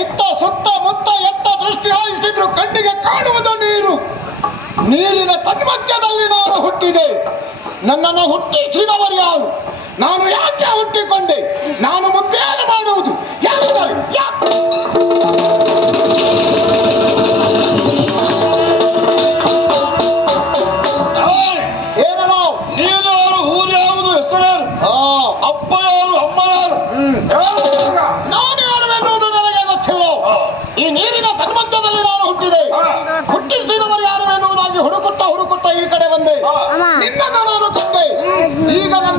ಇತ್ತ ಸುತ್ತ ಮುತ್ತ ಎತ್ತ ದೃಷ್ಟಿ ಹಾಯಿಸಿದ್ರು ಕಣ್ಣಿಗೆ ಕಾಣುವುದು ನೀರು. ನೀರಿನ ತನ್ಮಧ್ಯದಲ್ಲಿ ನಾನು ಹುಟ್ಟಿದೆ. ನನ್ನನ್ನು ಹುಟ್ಟಿಸಿದವರು ಯಾರು? ನಾನು ಯಾಕೆ ಹುಟ್ಟಿಕೊಂಡೆ? ನಾನು ಮುದ್ದೇನು ಮಾಡುವುದು? ಯಾರು? ಯಾಕೆ ನೀನು ಯಾರು? ಊರು ಯಾವುದು? ಹೆಸರು ಅಪ್ಪ ಯಾರು? ಅಮ್ಮ ಯಾರು? ಈ ನೀರಿನ ಸನ್ಮಂತದಲ್ಲಿ ನಾನು ಹುಟ್ಟಿದೆ. ಹುಟ್ಟಿಸಿದವರು ಯಾರು ಎನ್ನುವುದಾಗಿ ಹುಡುಕುತ್ತಾ ಹುಡುಕುತ್ತಾ ಈ ಕಡೆ ಬಂದೆ. ನಿನ್ನನ್ನು ನಾನು ತಂದೆ ಈಗ ನನ್ನ